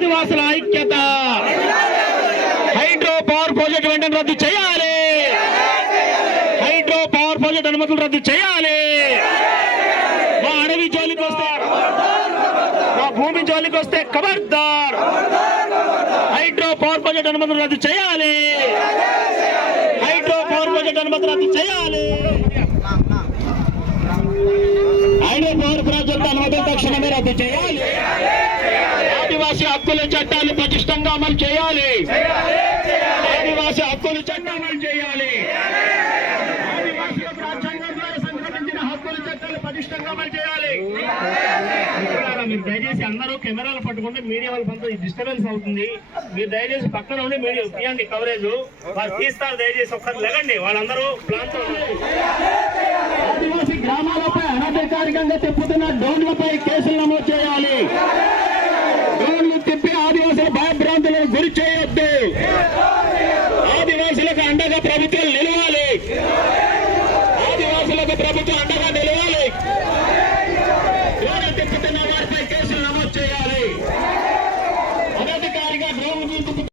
ఆదివాసుల ఐక్యత. Hydro power project వెంటనే రద్దు చేయాలి. హైడ్రో పవర్ ప్రాజెక్ట్ అనుమతులు రద్దు చేయాలి. మా అడవి జోలికి వస్తే మా భూమి జోలికి వస్తే ఖబర్దార్ హైడ్రో పవర్ ప్రాజెక్ట్ అనుమతులు రద్దు చేయాలి. హైడ్రో పవర్ ప్రాజెక్ట్ అనుమతులు రద్దు చేయాలి. హైడ్రో పవర్ ప్రాజెక్ట్ అనుమతులు తక్షణమే రద్దు చేయాలి. హక్కుల చట్టాలు పటిష్టంగా అమలు చేయాలి. ఆదివాసీ హక్కుల చట్టం అమలు చేయాలి. మీరు దయచేసి అందరూ కెమెరాలు పట్టుకుంటే మీడియా వాళ్ళ కొంత డిస్టర్బెన్స్ అవుతుంది. మీరు దయచేసి పక్కన ఉండి మీడియా తీయండి కవరేజ్ వాళ్ళు తీస్తారు దయచేసి ఒక్కరు లెగండి వాళ్ళందరూ ప్లాన్. ఆదివాసీ గ్రామాలపై అనధికారికంగా తిప్పుతున్న డ్రోన్లపై కేసులు నమోదు చేయొద్దు. ఆదివాసులకు అండగా ప్రభుత్వం నిలవాలి. ఆదివాసులకు ప్రభుత్వం అండగా నిలవాలి.